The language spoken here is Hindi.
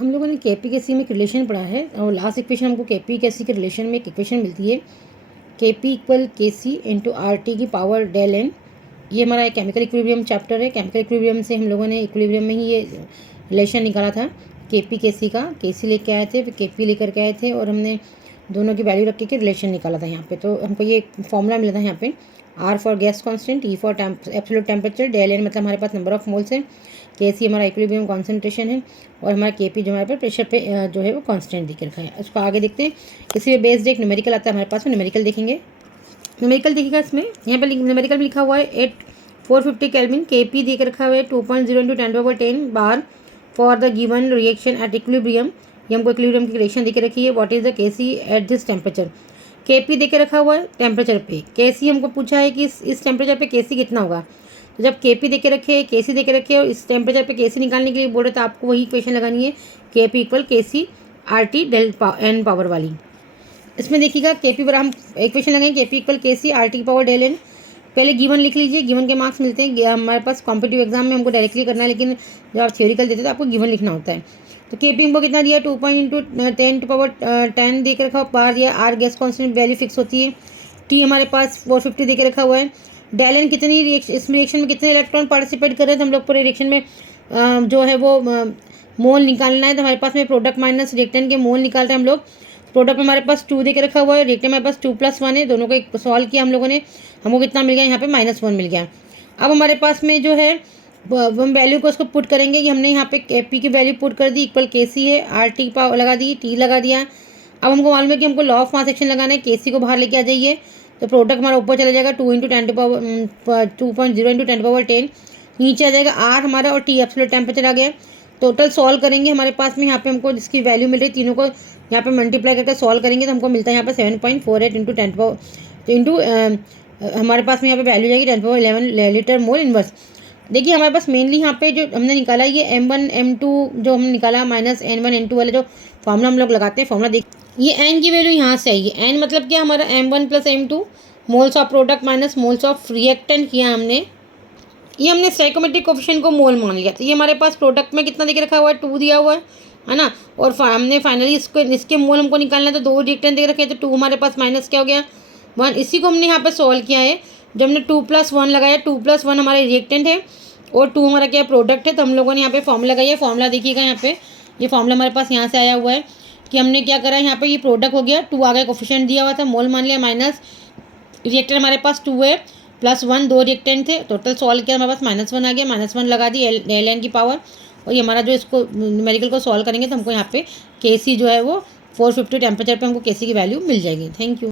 हम लोगों ने KP/KC में एक रिलेशन पढ़ा है और लास्ट इक्वेशन हमको KP/KC के रिलेशन में एक इक्वेशन मिलती है KP=KC इंटू RT की पावर डेल एन। ये हमारा एक केमिकल इक्विलिब्रियम चैप्टर है। केमिकल इक्विलिब्रियम से हम लोगों ने इक्विलिब्रियम में ही ये रिलेशन निकाला था KP/KC का। KC लेके आए थे, फिर KP लेकर के आए थे और हमने दोनों की वैल्यू रख के रिलेशन निकाला था यहाँ पे। तो हमको ये फॉर्मूला मिला था यहाँ पे, R for gas constant, E for absolute temperature, del N मतलब हमारे पास नंबर ऑफ मोल्स है, KC हमारा इक्विलिब्रियम कॉन्सेंट्रेशन है और हमारा KP जो हमारे पास प्रेशर पे जो है वो कांस्टेंट दिख रखा है। उसको आगे देखते हैं। इसी में बेस्ड एक न्यूमेरिकल आता है हमारे पास, न्यूमेरिकल देखेंगे। न्यूमेरिकल देखिएगा, इसमें यहाँ पे न्यूमेरिकल में लिखा हुआ है 450 केल्विन, KP देकर रखा हुआ है 2.0 × 10⁻10 bar for the given reaction at equilibrium. ये हमको इक्विलिब्रियम की रिएक्शन देकर रखी है। What is the KC at this temperature. KP देकर रखा हुआ है टेम्परेचर पे, KC हमको पूछा है कि इस टेम्परेचर पे KC कितना होगा। तो जब KP देके रखे, KC देके रखे और इस टेम्परेचर पे KC निकालने के लिए बोल रहे तो आपको वही इक्वेशन लगानी है, KP = KC RT del N power वाली। इसमें देखिएगा KP पर हम इक्वेशन लगाएंगे, KP = KC RT की पावर डेल एन। पहले गिवन लिख लीजिए, गिवन के मार्क्स मिलते हैं। हमारे पास कॉम्पिटिटिव एग्जाम में हमको डायरेक्टली करना है, लेकिन जब आप थ्योरिकल देते हैं तो आपको गिवन लिखना होता है। तो KP हमको कितना दिया, 2.10⁻10 दे के रखा बार दिया। R gas constant value fix होती है। T हमारे पास 450 दे के रखा हुआ है। डेल एन कितनी इस रिएक्शन में कितने इलेक्ट्रॉन पार्टिसिपेट कर रहे हैं, तो हम लोग पूरे रिएक्शन में जो है वो मोल निकालना है। तो हमारे पास में प्रोडक्ट माइनस रिएक्टेंट के मोल निकाल रहे हैं हम लोग। प्रोडक्ट में हमारे पास 2 दे के रखा हुआ है, रिएक्टेंट हमारे पास 2+1 है। दोनों को सॉल्व किया हम लोगों ने, हमको कितना मिल गया, यहाँ पे -1 मिल गया। अब हमारे पास में जो है हम वैल्यू को उसको पुट करेंगे कि हमने यहाँ पे KP की वैल्यू पुट कर दी, इक्वल KC है, RT पावर लगा दी, T लगा दिया। अब हमको मालूम है कि हमको लॉ ऑफ मास एक्शन लगाना है। KC को बाहर लेके आ जाइए, तो प्रोडक्ट हमारा ऊपर चला जाएगा 2.0 × 10⁻10, नीचे आ जाएगा R हमारा और T एब्सोल्यूट टेम्परेचर आ गया। टोटल सॉल्व करेंगे, हमारे पास में यहाँ पे हमको जिसकी वैल्यू मिल रही है, तीनों को यहाँ पे मल्टीप्लाई करके सॉल्व करेंगे तो हमको मिलता है यहाँ पे 7.48 × 10 हमारे पास में यहाँ पे वैल्यू जाएगी 10⁻11 लीटर मोल इनवर्स। देखिए हमारे पास मेनली यहाँ पे जो हमने निकाला ये M1 M2 जो हमने निकाला -N1 N2 वाले जो फॉर्मूला हम लोग लगाते हैं, फॉर्मूला देख, ये N की वैल्यू यहाँ से आएगी। N मतलब क्या, हमारा M1 + M2 moles of product minus moles of reactant किया हमने। ये हमने स्टोइकोमेट्रिक कोफिशिएंट को मोल मान लिया। तो ये हमारे पास प्रोडक्ट में कितना देके रखा हुआ है, 2 दिया हुआ है ना। और हमने फाइनली इसके मोल हमको निकालना है, तो 2 रिएक्टेंट दे रखे हैं, तो 2 हमारे पास माइनस क्या हो गया, 1। इसी को हमने यहाँ पे सॉल्व किया है। जब हमने 2+1 लगाया, 2+1 हमारे रिएक्टेंट है और 2 हमारा क्या प्रोडक्ट है। तो हम लोगों ने यहाँ पे फॉर्मूला लगाया। फॉर्मूला देखिएगा यहाँ पे, ये फॉर्मूला हमारे पास यहाँ से आया हुआ है कि हमने क्या करा, यहाँ पे ये प्रोडक्ट हो गया, 2 आगे कोफिशिएंट दिया हुआ था, मोल मान लिया, माइनस रिएक्टेंट हमारे पास 2 है, +1 2 रिएक्टेंट थे। टोटल सॉल्व किया, हमारे पास -1 आ गया, -1 लगा दी डेल एन की पावर। और ये हमारा जो इसको न्यूमेरिकल को सॉल्व करेंगे तो हमको यहाँ पे KC जो है वो 450 टेम्परेचर पे हमको KC की वैल्यू मिल जाएगी। Thank you.